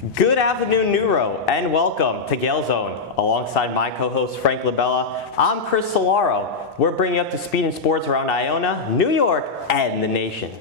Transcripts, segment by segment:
Good afternoon, Neuro, and welcome to Gael Zone. Alongside my co-host Frank LaBella, I'm Chris Cilauro. We're bringing you up to speed in sports around Iona, New York, and the nation.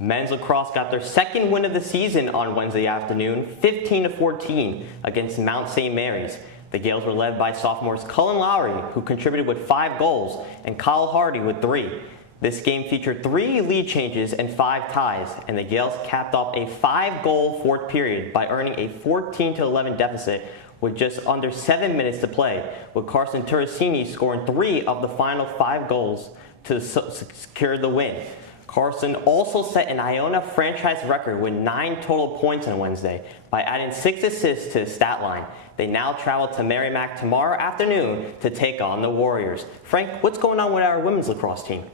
Men's lacrosse got their second win of the season on Wednesday afternoon, 15-14 against Mount St. Mary's. The Gales were led by sophomores Cullen Lowry, who contributed with 5 goals, and Kyle Hardy with 3. This game featured 3 lead changes and 5 ties, and the Gales capped off a 5-goal fourth period by earning a 14-11 deficit with just under 7 minutes to play, with Carson Turricini scoring 3 of the final 5 goals to secure the win. Carson also set an Iona franchise record with 9 total points on Wednesday by adding 6 assists to his stat line. They now travel to Merrimack tomorrow afternoon to take on the Warriors. Frank, what's going on with our women's lacrosse team?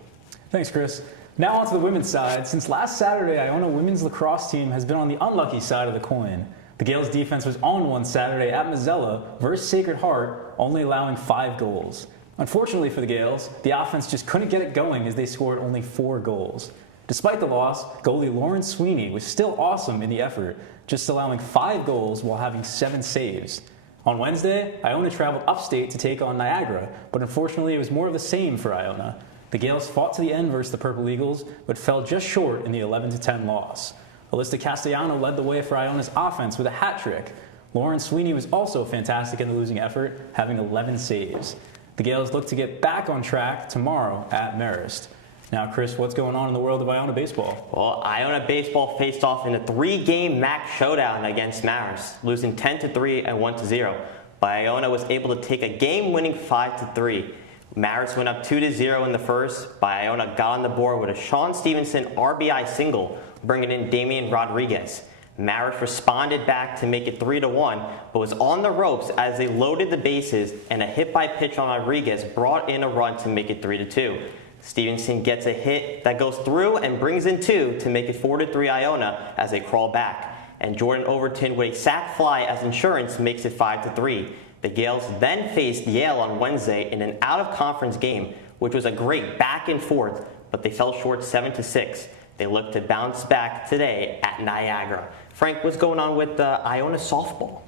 Thanks, Chris. Now on to the women's side. Since last Saturday, Iona women's lacrosse team has been on the unlucky side of the coin. The Gales defense was on one Saturday at Mazzella versus Sacred Heart, only allowing 5 goals. Unfortunately for the Gales, the offense just couldn't get it going as they scored only 4 goals. Despite the loss, goalie Lauren Sweeney was still awesome in the effort, just allowing 5 goals while having 7 saves. On Wednesday, Iona traveled upstate to take on Niagara, but unfortunately it was more of the same for Iona. The Gales fought to the end versus the Purple Eagles, but fell just short in the 11-10 loss. Alyssa Castellano led the way for Iona's offense with a hat trick. Lauren Sweeney was also fantastic in the losing effort, having 11 saves. The Gales look to get back on track tomorrow at Marist. Now, Chris, what's going on in the world of Iona baseball? Well, Iona baseball faced off in a 3-game MAC showdown against Marist, losing 10-3 and 1-0. But Iona was able to take a game-winning 5-3. Marist went up 2-0 in the first, but Iona got on the board with a Sean Stevenson RBI single, bringing in Damian Rodriguez. Marist responded back to make it 3-1, but was on the ropes as they loaded the bases, and a hit by pitch on Rodriguez brought in a run to make it 3-2. Stevenson gets a hit that goes through and brings in 2 to make it 4-3 Iona as they crawl back. And Jordan Overton with a sac fly as insurance makes it 5-3. The Gales then faced Yale on Wednesday in an out-of-conference game, which was a great back and forth, but they fell short 7-6. They look to bounce back today at Niagara. Frank, what's going on with Iona softball?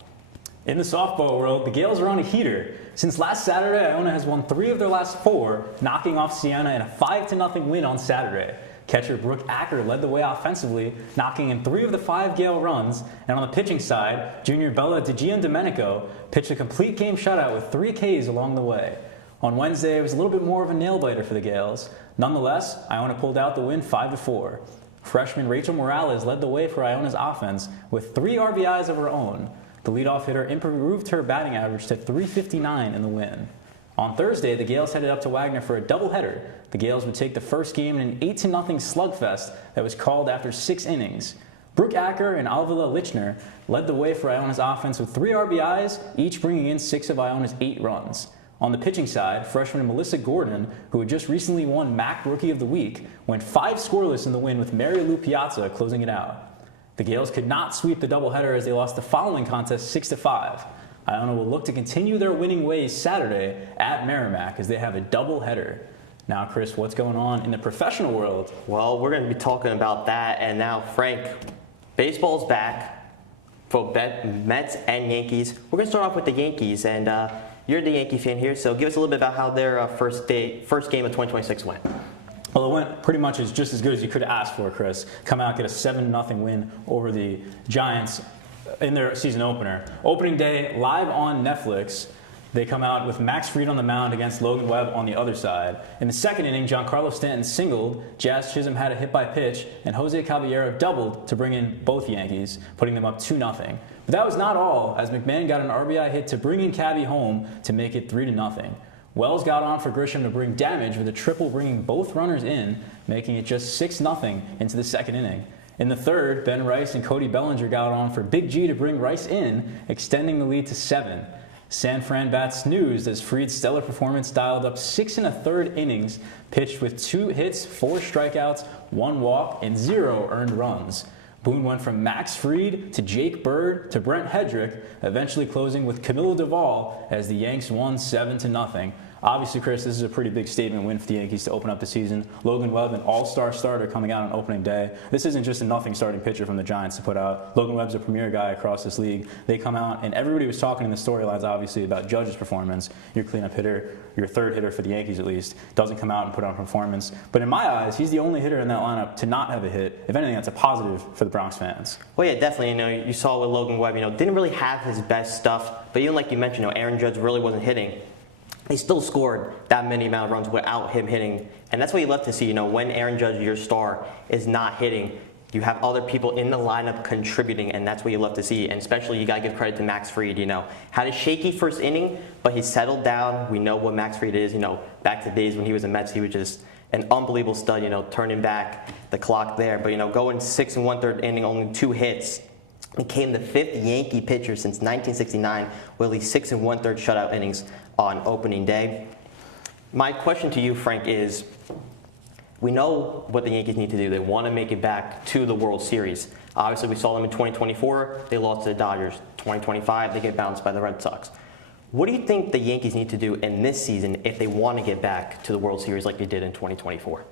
In the softball world, the Gales are on a heater. Since last Saturday, Iona has won 3 of their last 4, knocking off Siena in a 5-0 win on Saturday. Catcher Brooke Acker led the way offensively, knocking in 3 of the 5 Gale runs, and on the pitching side, junior Bella DiGiandomenico pitched a complete game shutout with 3 Ks along the way. On Wednesday, it was a little bit more of a nail-biter for the Gales. Nonetheless, Iona pulled out the win 5-4. Freshman Rachel Morales led the way for Iona's offense with 3 RBIs of her own. The leadoff hitter improved her batting average to .359 in the win. On Thursday, the Gales headed up to Wagner for a doubleheader. The Gales would take the first game in an 8-0 slugfest that was called after 6 innings. Brooke Acker and Alvila Lichner led the way for Iona's offense with 3 RBIs, each bringing in 6 of Iona's 8 runs. On the pitching side, freshman Melissa Gordon, who had just recently won MAC Rookie of the Week, went 5 scoreless in the win with Mary Lou Piazza closing it out. The Gales could not sweep the doubleheader as they lost the following contest 6-5. Iona will look to continue their winning ways Saturday at Merrimack as they have a doubleheader. Now, Chris, what's going on in the professional world? Well, we're going to be talking about that, and now, Frank, baseball's back for Mets and Yankees. We're going to start off with the Yankees, and you're the Yankee fan here, so give us a little bit about how their first game of 2026 went. Well, it went pretty much just as good as you could ask for, Chris. Come out, get a 7-0 win over the Giants in their season opener. Opening day, live on Netflix, they come out with Max Fried on the mound against Logan Webb on the other side. In the second inning, Giancarlo Stanton singled, Jazz Chisholm had a hit by pitch, and Jose Caballero doubled to bring in both Yankees, putting them up 2-0. But that was not all, as McMahon got an RBI hit to bring in Cabby home to make it 3-0. Wells got on for Grisham to bring damage with a triple bringing both runners in, making it just 6-0 into the second inning. In the third, Ben Rice and Cody Bellinger got on for Big G to bring Rice in, extending the lead to 7. San Fran bats snoozed as Fried's stellar performance dialed up 6 1/3 innings, pitched with 2 hits, 4 strikeouts, 1 walk, and 0 earned runs. Boone went from Max Fried to Jake Bird to Brent Hedrick, eventually closing with Camilo Doval as the Yanks won 7-0. Obviously, Chris, this is a pretty big statement win for the Yankees to open up the season. Logan Weldon, all-star starter coming out on opening day. This isn't just a nothing starting pitcher from the Giants to put out. Logan Webb's a premier guy across this league. They come out, and everybody was talking in the storylines, obviously, about Judge's performance. Your cleanup hitter, your third hitter for the Yankees at least, doesn't come out and put on a performance. But in my eyes, he's the only hitter in that lineup to not have a hit. If anything, that's a positive for the Bronx fans. Well, yeah, definitely. You saw with Logan Webb, didn't really have his best stuff. But even like you mentioned, Aaron Judge really wasn't hitting. He still scored that many amount of runs without him hitting. And that's what you love to see, when Aaron Judge, your star, is not hitting. You have other people in the lineup contributing, and that's what you love to see. And especially, you got to give credit to Max Fried. Had a shaky first inning, but he settled down. We know what Max Fried is. Back to the days when he was in Mets, he was just an unbelievable stud. Turning back the clock there. But going 6 1/3 inning, only 2 hits. Became the 5th Yankee pitcher since 1969 with at least 6 1/3 shutout innings on opening day. My question to you, Frank, is we know what the Yankees need to do. They want to make it back to the World Series. Obviously, we saw them in 2024. They lost to the Dodgers. 2025, they get bounced by the Red Sox. What do you think the Yankees need to do in this season if they want to get back to the World Series like they did in 2024?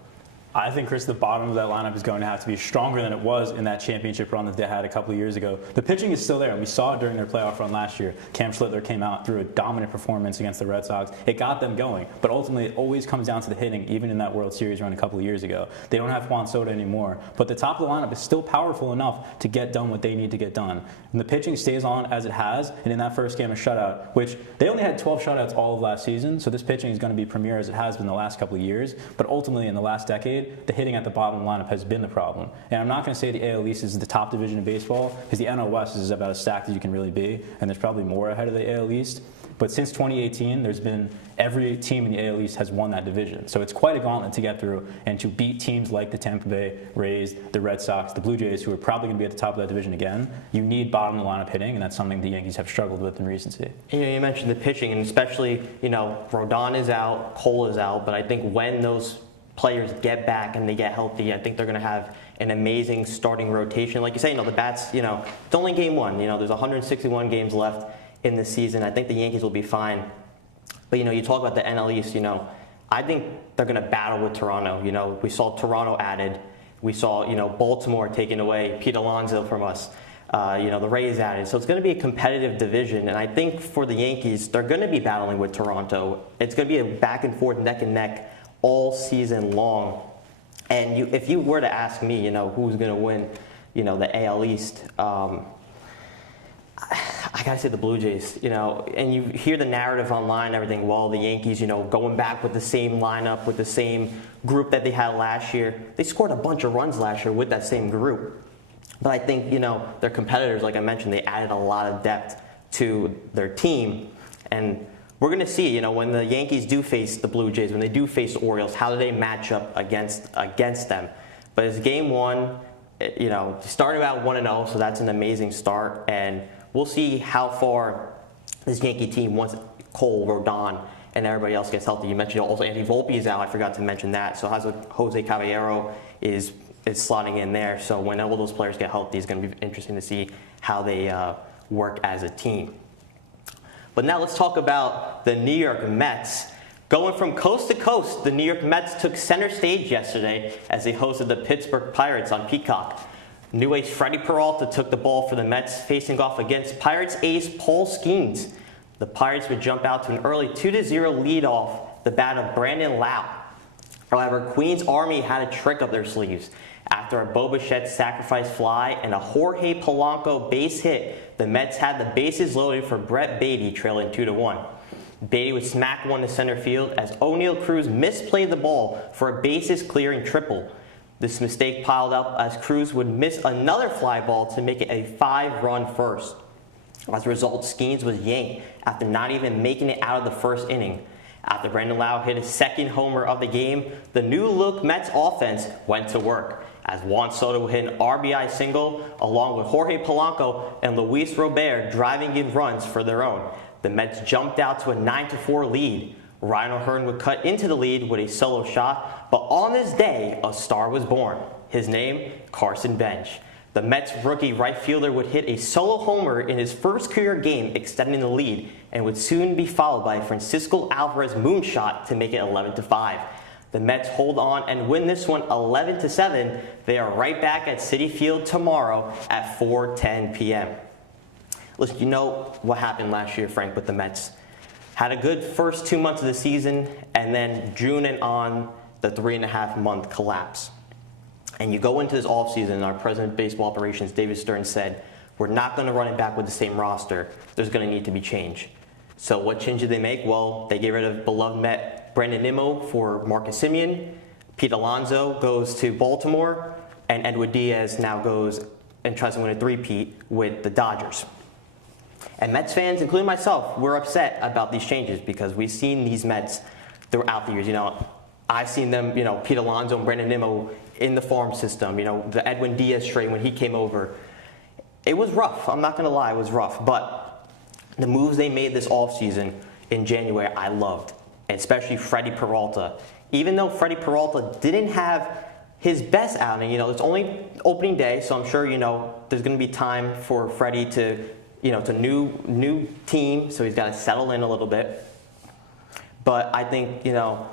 I think, Chris, the bottom of that lineup is going to have to be stronger than it was in that championship run that they had a couple of years ago. The pitching is still there, and we saw it during their playoff run last year. Cam Schlittler came out through a dominant performance against the Red Sox. It got them going, but ultimately it always comes down to the hitting, even in that World Series run a couple of years ago. They don't have Juan Soto anymore, but the top of the lineup is still powerful enough to get done what they need to get done. And the pitching stays on as it has, and in that first game, a shutout, which they only had 12 shutouts all of last season, so this pitching is going to be premier as it has been the last couple of years, but ultimately in the last decade, the hitting at the bottom lineup has been the problem. And I'm not going to say the AL East is the top division in baseball, because the NL West is about as stacked as you can really be, and there's probably more ahead of the AL East. But since 2018, there's been every team in the AL East has won that division. So it's quite a gauntlet to get through, and to beat teams like the Tampa Bay Rays, the Red Sox, the Blue Jays, who are probably going to be at the top of that division again, you need bottom of the lineup hitting, and that's something the Yankees have struggled with in recency. You mentioned the pitching, and especially, Rodon is out, Cole is out, but I think when those players get back and they get healthy, I think they're going to have an amazing starting rotation. Like you say, the bats, it's only game 1. There's 161 games left in the season. I think the Yankees will be fine. But, you talk about the NL East, I think they're going to battle with Toronto. We saw Toronto added. We saw, Baltimore taking away Pete Alonso from us. The Rays added. So it's going to be a competitive division. And I think for the Yankees, they're going to be battling with Toronto. It's going to be a back and forth, neck and neck all season long. And if you were to ask me, who's going to win, the AL East, I got to say the Blue Jays, and you hear the narrative online and everything, well, the Yankees, going back with the same lineup, with the same group that they had last year. They scored a bunch of runs last year with that same group. But I think, their competitors, like I mentioned, they added a lot of depth to their team. And we're going to see, when the Yankees do face the Blue Jays, when they do face the Orioles, how do they match up against them? But it's game 1, started out 1-0, so that's an amazing start. And we'll see how far this Yankee team, once Cole, Rodon, and everybody else gets healthy. You mentioned also Andy Volpe is out. I forgot to mention that. So Jose Caballero is slotting in there. So when all those players get healthy, it's going to be interesting to see how they work as a team. But now let's talk about the New York Mets. Going from coast to coast, the New York Mets took center stage yesterday as they hosted the Pittsburgh Pirates on Peacock. New ace Freddie Peralta took the ball for the Mets, facing off against Pirates ace Paul Skeens. The Pirates would jump out to an early 2-0 lead off the bat of Brandon Lau. However, Queen's Army had a trick up their sleeves. After a Bo Bichette sacrifice fly and a Jorge Polanco base hit, the Mets had the bases loaded for Brett Beatty, trailing 2-1. Beatty would smack one to center field as O'Neal Cruz misplayed the ball for a bases-clearing triple. This mistake piled up as Cruz would miss another fly ball to make it a 5-run first. As a result, Skeens was yanked after not even making it out of the first inning. After Brandon Lau hit his second homer of the game, the new-look Mets offense went to work, as Juan Soto would hit an RBI single, along with Jorge Polanco and Luis Robert driving in runs for their own. The Mets jumped out to a 9-4 lead. Ryan O'Hearn would cut into the lead with a solo shot, but on this day, a star was born. His name, Carson Bench. The Mets rookie right fielder would hit a solo homer in his first career game, extending the lead, and would soon be followed by a Francisco Alvarez moonshot to make it 11-5. The Mets hold on and win this one 11-7. They are right back at Citi Field tomorrow at 4:10 p.m. Listen, you know what happened last year, Frank, with the Mets. Had a good first 2 months of the season, and then June and on, the 3.5-month collapse. And you go into this offseason, and our president of baseball operations, David Stern, said, we're not going to run it back with the same roster. There's going to need to be change. So what change did they make? Well, they get rid of beloved Met Brandon Nimmo for Marcus Semien. Pete Alonso goes to Baltimore, and Edward Diaz now goes and tries to win a three-peat with the Dodgers. And Mets fans, including myself, were upset about these changes because we've seen these Mets throughout the years. You know, I've seen them, you know, Pete Alonso and Brandon Nimmo in the farm system. You know, the Edwin Diaz trade when he came over. It was rough. I'm not going to lie, it was rough. But the moves they made this offseason in January, I loved. And especially Freddie Peralta. Even though Freddie Peralta didn't have his best outing, you know, it's only opening day, so I'm sure, you know, there's going to be time for Freddie to, you know, it's a new team, so he's got to settle in a little bit. But I think, you know,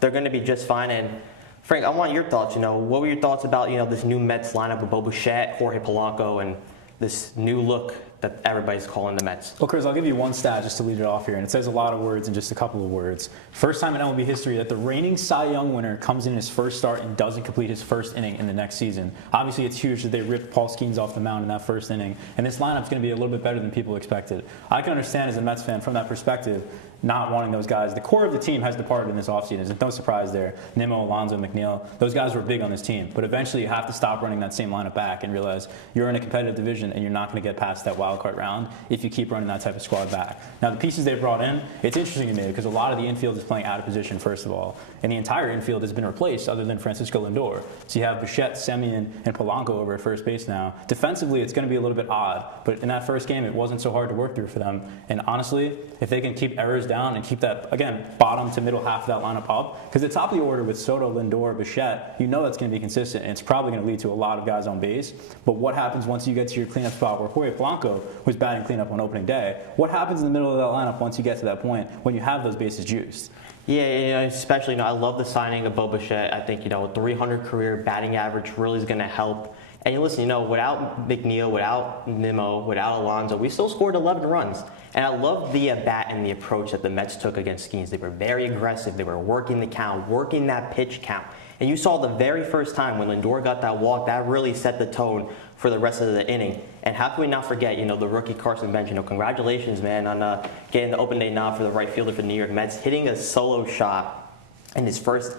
they're going to be just fine. And Frank, I want your thoughts. You know, what were your thoughts about, you know, this new Mets lineup with Bo Bichette, Jorge Polanco, and this new look that everybody's calling the Mets? Well, Chris, I'll give you one stat just to lead it off here, and it says a lot of words in just a couple of words. First time in MLB history that the reigning Cy Young winner comes in his first start and doesn't complete his first inning in the next season. Obviously, it's huge that they ripped Paul Skeens off the mound in that first inning, and this lineup's going to be a little bit better than people expected. I can understand as a Mets fan from that perspective not wanting those guys. The core of the team has departed in this offseason. There's no surprise there. Nimmo, Alonso, McNeil, those guys were big on this team. But eventually you have to stop running that same lineup back and realize you're in a competitive division and you're not going to get past that wild card round if you keep running that type of squad back. Now, the pieces they brought in, it's interesting to me because a lot of the infield is playing out of position, first of all. And the entire infield has been replaced other than Francisco Lindor. So you have Bichette, Semien, and Polanco over at first base now. Defensively, it's going to be a little bit odd. But in that first game, it wasn't so hard to work through for them. And honestly, if they can keep errors down and keep that, again, bottom to middle half of that lineup up, because the top of the order with Soto, Lindor, Bichette, you know that's going to be consistent, and it's probably going to lead to a lot of guys on base. But what happens once you get to your cleanup spot where Jorge Polanco was batting cleanup on opening day? What happens in the middle of that lineup once you get to that point when you have those bases juiced? Yeah, you know, especially, you know, I love the signing of Bo Bichette. I think, you know, a 300 career batting average really is going to help. And you listen, you know, without McNeil, without Nimmo, without Alonso, we still scored 11 runs. And I love the bat and the approach that the Mets took against Skeens. They were very aggressive. They were working the count, working that pitch count. And you saw the very first time when Lindor got that walk, that really set the tone for the rest of the inning. And how can we not forget, you know, the rookie Carson Bench. You know, congratulations, man, on getting the open day nod for the right fielder for the New York Mets, hitting a solo shot in his first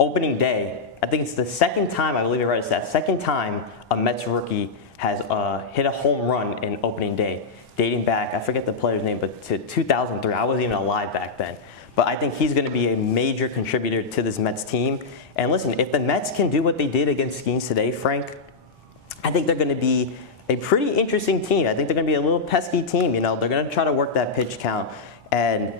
opening day. I think it's the second time, I believe I read it's that second time a Mets rookie has hit a home run in opening day, dating back, I forget the player's name, but to 2003. I wasn't even alive back then. But I think he's going to be a major contributor to this Mets team. And listen, if the Mets can do what they did against Skeens today, Frank, I think they're going to be a pretty interesting team. I think they're going to be a little pesky team. You know, they're going to try to work that pitch count. And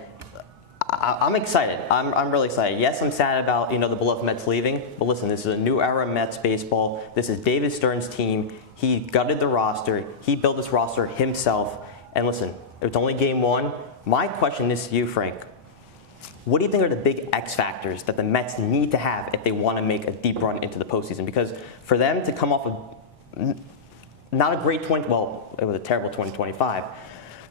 I'm excited. I'm really excited. Yes, I'm sad about, you know, the beloved Mets leaving. But listen, this is a new era of Mets baseball. This is David Stern's team. He gutted the roster. He built this roster himself. And listen, it's only game one. My question is to you, Frank. What do you think are the big X factors that the Mets need to have if they want to make a deep run into the postseason? Because for them to come off of not a great it was a terrible 2025,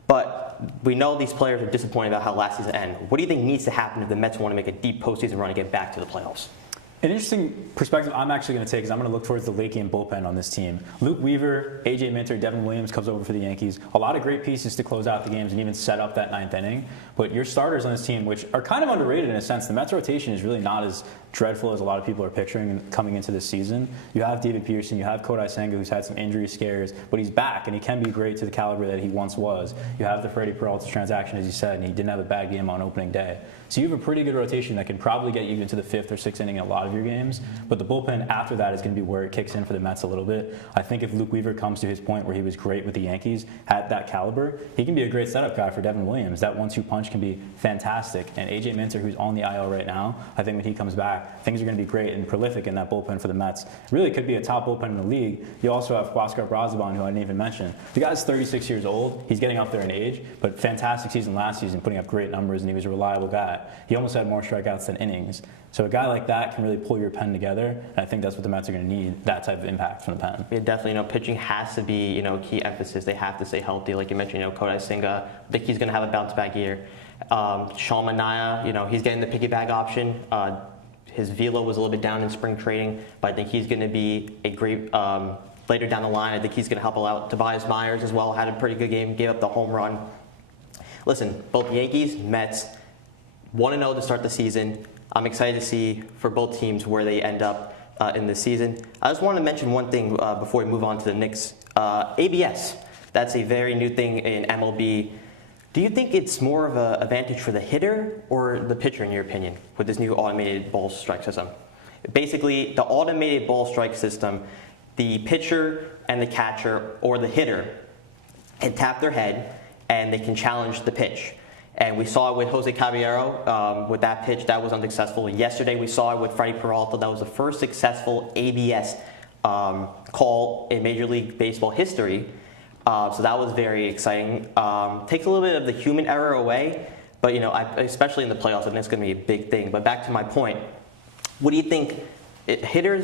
but we know these players are disappointed about how last season ended. What do you think needs to happen if the Mets want to make a deep postseason run and get back to the playoffs? An interesting perspective I'm actually going to take is I'm going to look towards the late game bullpen on this team. Luke Weaver, A.J. Minter, Devin Williams comes over for the Yankees. A lot of great pieces to close out the games and even set up that ninth inning. But your starters on this team, which are kind of underrated in a sense, the Mets rotation is really not as dreadful as a lot of people are picturing coming into this season. You have David Pearson, you have Kodai Senga, who's had some injury scares, but he's back and he can be great to the caliber that he once was. You have the Freddie Peralta transaction, as you said, and he didn't have a bad game on opening day. So you have a pretty good rotation that can probably get you into the fifth or sixth inning in a lot of your games. But the bullpen after that is going to be where it kicks in for the Mets a little bit. I think if Luke Weaver comes to his point where he was great with the Yankees at that caliber, he can be a great setup guy for Devin Williams. That 1-2 punch can be fantastic. And A.J. Minter, who's on the IL right now, I think when he comes back, back, things are going to be great and prolific in that bullpen for the Mets. Really could be a top bullpen in the league. You also have Oscar Brazaban, who I didn't even mention. The guy's 36 years old. He's getting up there in age, but fantastic season last season, putting up great numbers, and he was a reliable guy. He almost had more strikeouts than innings. So a guy like that can really pull your pen together, and I think that's what the Mets are going to need, that type of impact from the pen. Yeah, definitely. Pitching has to be, key emphasis. They have to stay healthy. Like you mentioned, Kodai Senga, I think he's going to have a bounce-back year. Sean Manaea, he's getting the piggyback option. His velo was a little bit down in spring training, but I think he's going to be a great, later down the line, I think he's going to help out. Tobias Myers as well had a pretty good game, gave up the home run. Listen, both Yankees, Mets, 1-0 to start the season. I'm excited to see for both teams where they end up in this season. I just want to mention one thing before we move on to the Knicks. ABS, that's a very new thing in MLB. Do you think it's more of an advantage for the hitter or the pitcher, in your opinion, with this new automated ball strike system? Basically, the automated ball strike system, the pitcher and the catcher or the hitter can tap their head and they can challenge the pitch. And we saw it with Jose Caballero with that pitch. That was unsuccessful. Yesterday we saw it with Freddie Peralta. That was the first successful ABS call in Major League Baseball history. So that was very exciting. Takes a little bit of the human error away, but especially in the playoffs, I think it's going to be a big thing. But back to my point, what do you think? Hitter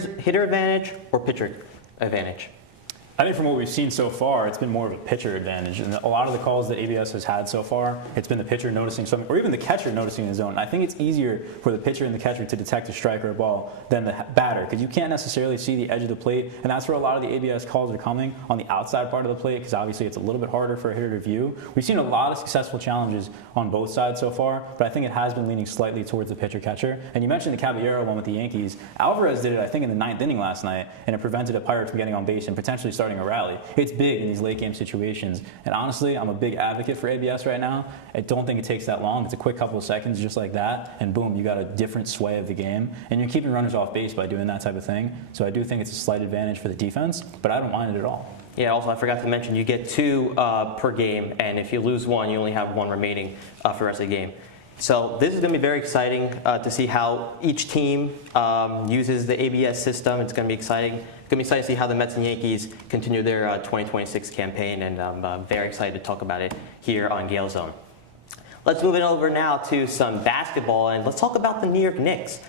advantage or pitcher advantage? I think from what we've seen so far, it's been more of a pitcher advantage. And a lot of the calls that ABS has had so far, it's been the pitcher noticing something, or even the catcher noticing the zone. I think it's easier for the pitcher and the catcher to detect a strike or a ball than the batter, because you can't necessarily see the edge of the plate. And that's where a lot of the ABS calls are coming, on the outside part of the plate, because obviously it's a little bit harder for a hitter to view. We've seen a lot of successful challenges on both sides so far, but I think it has been leaning slightly towards the pitcher-catcher. And you mentioned the Caballero one with the Yankees. Alvarez did it, I think, in the 9th inning last night, and it prevented a Pirate from getting on base and potentially starting a rally. It's big in these late game situations. And honestly, I'm a big advocate for ABS right now. I don't think it takes that long. It's a quick couple of seconds just like that, and boom, you got a different sway of the game. And you're keeping runners off base by doing that type of thing. So I do think it's a slight advantage for the defense, but I don't mind it at all. Yeah, also I forgot to mention, you get 2 per game, and if you lose 1, you only have 1 remaining for the rest of the game. So this is going to be very exciting to see how each team uses the ABS system. It's going to be exciting. It's going to be exciting to see how the Mets and Yankees continue their 2026 campaign, and I'm very excited to talk about it here on Gael Zone. Let's move it over now to some basketball, and let's talk about the New York Knicks.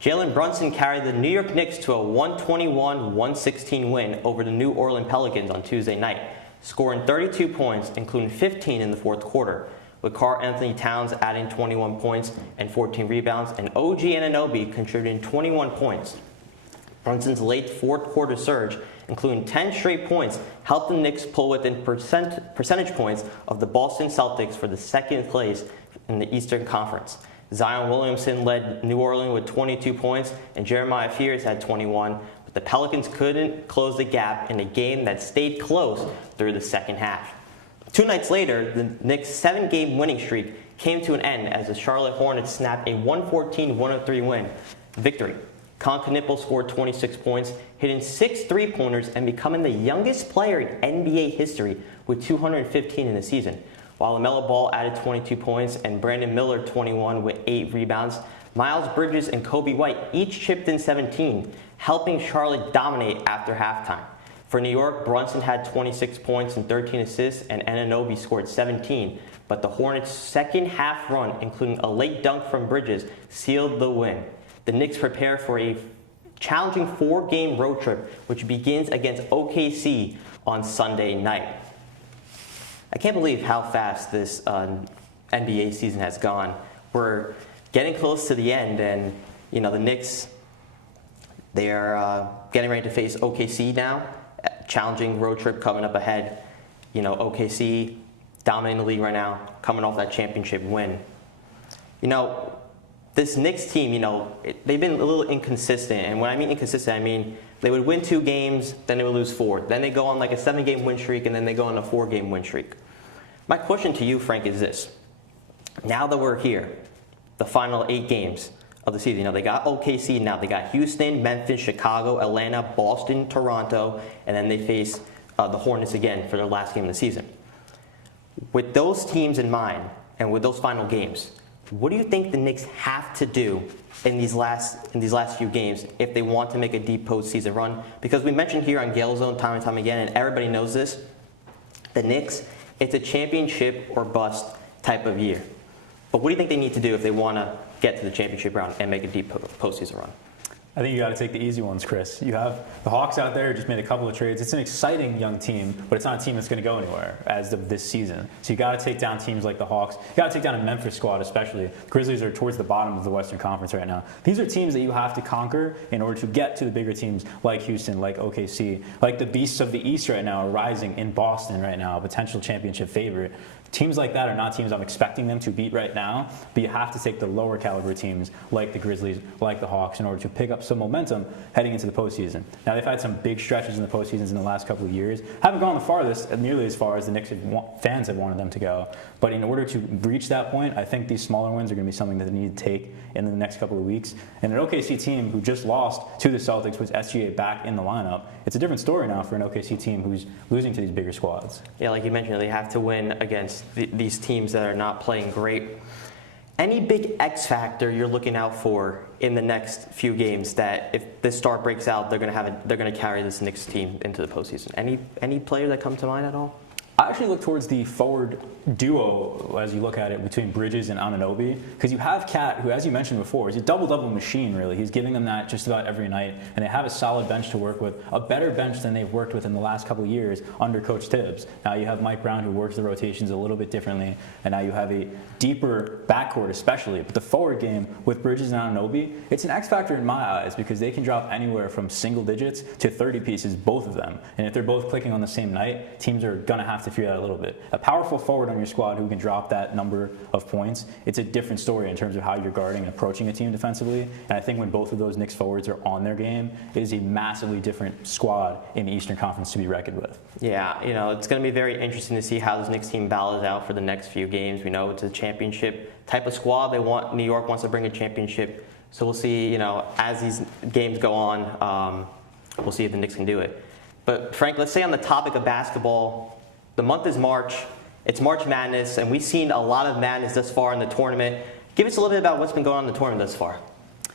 Jalen Brunson carried the New York Knicks to a 121-116 win over the New Orleans Pelicans on Tuesday night, scoring 32 points, including 15 in the fourth quarter, with Karl Anthony Towns adding 21 points and 14 rebounds, and OG Anunoby contributing 21 points. Brunson's late fourth quarter surge, including 10 straight points, helped the Knicks pull within percentage points of the Boston Celtics for the second place in the Eastern Conference. Zion Williamson led New Orleans with 22 points, and Jeremiah Fears had 21, but the Pelicans couldn't close the gap in a game that stayed close through the second half. 2 nights later, the Knicks' 7-game winning streak came to an end as the Charlotte Hornets snapped a 114-103 win victory. Con Knippel scored 26 points, hitting 6 three-pointers and becoming the youngest player in NBA history with 215 in the season. While LaMelo Ball added 22 points and Brandon Miller 21 with 8 rebounds, Miles Bridges and Kobe White each chipped in 17, helping Charlotte dominate after halftime. For New York, Brunson had 26 points and 13 assists, and Anunoby scored 17. But the Hornets' second half run, including a late dunk from Bridges, sealed the win. The Knicks prepare for a challenging 4-game road trip, which begins against OKC on Sunday night. I can't believe how fast this NBA season has gone. We're getting close to the end, and the Knicks, they're getting ready to face OKC now. Challenging road trip coming up ahead. OKC dominating the league right now, coming off that championship win. This Knicks team, they've been a little inconsistent. And when I mean inconsistent, I mean they would win 2 games, then they would lose 4. Then they go on like a 7-game win streak, and then they go on a 4-game win streak. My question to you, Frank, is this. Now that we're here, the final 8 games of the season, they got OKC now. They got Houston, Memphis, Chicago, Atlanta, Boston, Toronto, and then they face the Hornets again for their last game of the season. With those teams in mind, and with those final games, What do you think the Knicks have to do in these last few games if they want to make a deep postseason run? Because we mentioned here on Gael Zone time and time again, and everybody knows this, the Knicks, it's a championship or bust type of year. But what do you think they need to do if they want to get to the championship round and make a deep postseason run? I think you got to take the easy ones, Chris. You have the Hawks out there, just made a couple of trades. It's an exciting young team, but it's not a team that's going to go anywhere as of this season. So you got to take down teams like the Hawks. You got to take down a Memphis squad, especially. The Grizzlies are towards the bottom of the Western Conference right now. These are teams that you have to conquer in order to get to the bigger teams like Houston, like OKC, like the beasts of the East right now are rising in Boston right now, a potential championship favorite. Teams like that are not teams I'm expecting them to beat right now, but you have to take the lower caliber teams like the Grizzlies, like the Hawks, in order to pick up some momentum heading into the postseason. Now, they've had some big stretches in the postseasons in the last couple of years. Haven't gone the farthest, nearly as far as the Knicks fans have wanted them to go. But in order to reach that point, I think these smaller wins are going to be something that they need to take in the next couple of weeks. And an OKC team who just lost to the Celtics with SGA back in the lineup, it's a different story now for an OKC team who's losing to these bigger squads. Yeah, like you mentioned, they have to win against these teams that are not playing great. Any big X factor you're looking out for in the next few games that if this star breaks out, they're going to carry this Knicks team into the postseason? Any player that come to mind at all? I actually look towards the forward duo as you look at it between Bridges and Anunoby, because you have Cat, who, as you mentioned before, is a double-double machine, really. He's giving them that just about every night, and they have a solid bench to work with, a better bench than they've worked with in the last couple of years under Coach Tibbs. Now you have Mike Brown, who works the rotations a little bit differently, and now you have a deeper backcourt especially. But the forward game with Bridges and Anunoby, it's an X factor in my eyes because they can drop anywhere from single digits to 30 pieces, both of them. And if they're both clicking on the same night, teams are going to have to figure that out a little bit. A powerful forward on your squad who can drop that number of points, it's a different story in terms of how you're guarding and approaching a team defensively. And I think when both of those Knicks forwards are on their game, it is a massively different squad in the Eastern Conference to be reckoned with. Yeah, it's going to be very interesting to see how this Knicks team battles out for the next few games. We know it's a championship type of squad. New York wants to bring a championship. So we'll see, as these games go on, we'll see if the Knicks can do it. But Frank, let's stay on the topic of basketball. The month is March. It's March Madness, and we've seen a lot of madness thus far in the tournament. Give us a little bit about what's been going on in the tournament thus far.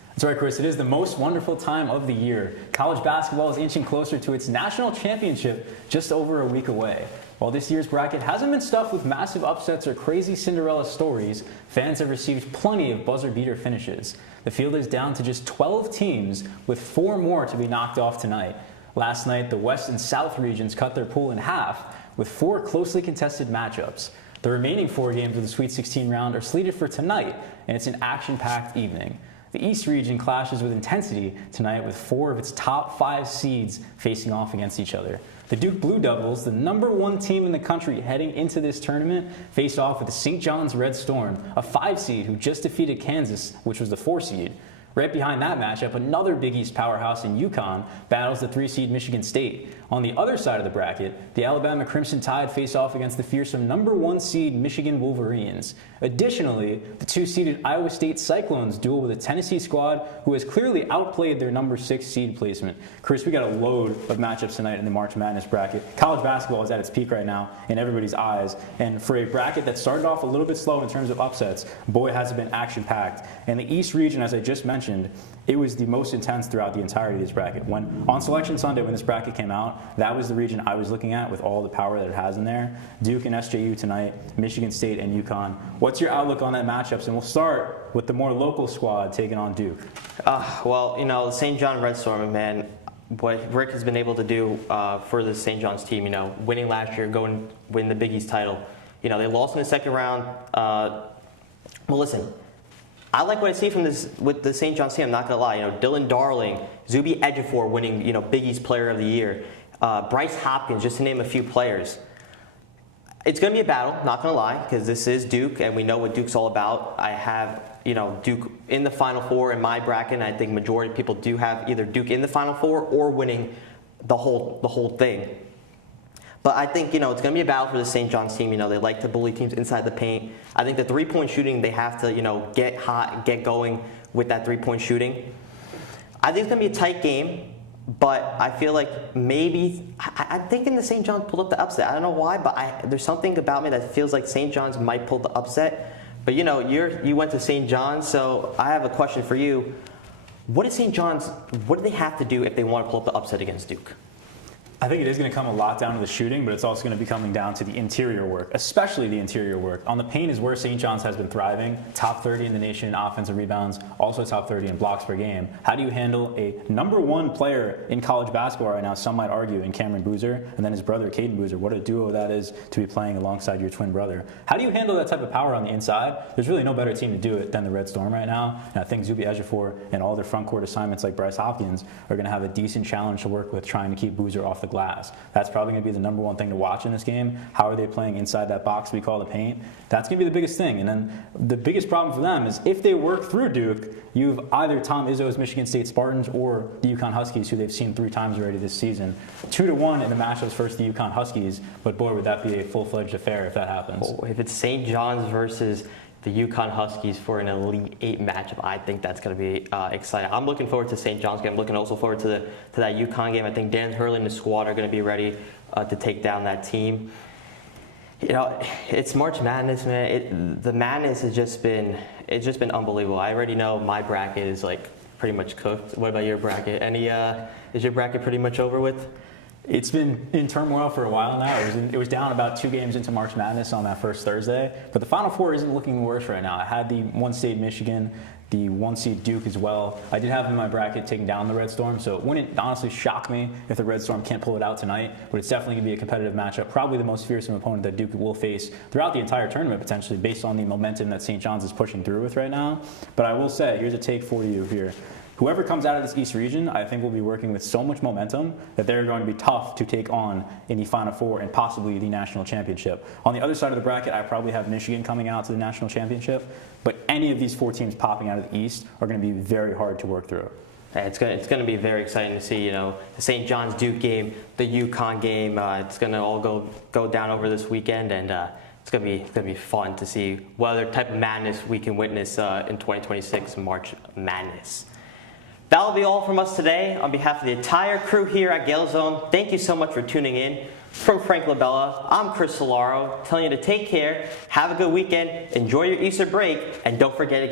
That's right, Chris. It is the most wonderful time of the year. College basketball is inching closer to its national championship just over a week away. While this year's bracket hasn't been stuffed with massive upsets or crazy Cinderella stories, fans have received plenty of buzzer-beater finishes. The field is down to just 12 teams, with 4 more to be knocked off tonight. Last night, the West and South regions cut their pool in half, with 4 closely contested matchups. The remaining 4 games of the Sweet 16 round are slated for tonight, and it's an action-packed evening. The East region clashes with intensity tonight, with 4 of its top 5 seeds facing off against each other. The Duke Blue Devils, the #1 team in the country heading into this tournament, face off with the St. John's Red Storm, a 5 seed who just defeated Kansas, which was the 4 seed. Right behind that matchup, another Big East powerhouse in UConn battles the 3 seed Michigan State. On the other side of the bracket, the Alabama Crimson Tide face off against the fearsome #1 seed Michigan Wolverines. Additionally, the 2-seeded Iowa State Cyclones duel with a Tennessee squad who has clearly outplayed their #6 seed placement. Chris, we got a load of matchups tonight in the March Madness bracket. College basketball is at its peak right now in everybody's eyes, and for a bracket that started off a little bit slow in terms of upsets, boy has it been action-packed. And the East region, as I just mentioned, it was the most intense throughout the entirety of this bracket. When on Selection Sunday, when this bracket came out, that was the region I was looking at with all the power that it has in there. Duke and SJU tonight, Michigan State and UConn. What's your outlook on that matchups? And we'll start with the more local squad taking on Duke. The St. John Red Storm, man, what Rick has been able to do for the St. John's team, winning last year, going win the Big East title. They lost in the second round. Listen, I like what I see from this with the St. John's team. I'm not gonna lie. Dylan Darling, Zuby Ejiofor winning, Big East Player of the Year, Bryce Hopkins, just to name a few players. It's gonna be a battle. Not gonna lie, because this is Duke, and we know what Duke's all about. I have Duke in the Final Four in my bracket. And I think majority of people do have either Duke in the Final Four or winning the whole thing. But I think, it's going to be a battle for the St. John's team. They like to bully teams inside the paint. I think the three-point shooting, they have to, get hot, get going with that three-point shooting. I think it's going to be a tight game, but I feel like maybe, I'm thinking the St. John's pulled up the upset. I don't know why, but there's something about me that feels like St. John's might pull the upset. But you went to St. John's, so I have a question for you. What do they have to do if they want to pull up the upset against Duke? I think it is going to come a lot down to the shooting, but it's also going to be coming down to the interior work, especially the interior work. On the paint is where St. John's has been thriving. Top 30 in the nation in offensive rebounds, also top 30 in blocks per game. How do you handle a #1 player in college basketball right now, some might argue, in Cameron Boozer, and then his brother, Caden Boozer? What a duo that is to be playing alongside your twin brother. How do you handle that type of power on the inside? There's really no better team to do it than the Red Storm right now. And I think Zuby Ejiofor and all their front court assignments like Bryce Hopkins are going to have a decent challenge to work with trying to keep Boozer off the glass. That's probably going to be the #1 thing to watch in this game. How are they playing inside that box we call the paint? That's going to be the biggest thing. And then the biggest problem for them is if they work through Duke, you've either Tom Izzo's Michigan State Spartans or the UConn Huskies, who they've seen 3 times already this season. 2-1 in the matchups versus the UConn Huskies, but boy, would that be a full-fledged affair if that happens. Oh, if it's St. John's versus the UConn Huskies for an Elite 8 matchup, I think that's going to be exciting. I'm looking forward to St. John's game. I'm looking also forward to that UConn game. I think Dan Hurley and the squad are going to be ready to take down that team. It's March Madness, man. The madness has just been unbelievable. I already know my bracket is like pretty much cooked. What about your bracket? Is your bracket pretty much over with? It's been in turmoil for a while now. It was down about 2 games into March Madness on that first Thursday. But the Final Four isn't looking worse right now. I had the 1 seed Michigan, the 1 seed Duke as well. I did have in my bracket taking down the Red Storm, so it wouldn't honestly shock me if the Red Storm can't pull it out tonight. But it's definitely going to be a competitive matchup. Probably the most fearsome opponent that Duke will face throughout the entire tournament, potentially, based on the momentum that St. John's is pushing through with right now. But I will say, here's a take for you here. Whoever comes out of this East region, I think will be working with so much momentum that they're going to be tough to take on in the Final Four and possibly the national championship. On the other side of the bracket, I probably have Michigan coming out to the national championship, but any of these 4 teams popping out of the East are going to be very hard to work through. It's going to be very exciting to see, the St. John's Duke game, the UConn game. It's going to all go down over this weekend, and it's going to be fun to see what other type of madness we can witness in 2026 March Madness. That'll be all from us today. On behalf of the entire crew here at Gael Zone, thank you so much for tuning in. From Frank LaBella, I'm Cilauro, telling you to take care, have a good weekend, enjoy your Easter break, and don't forget to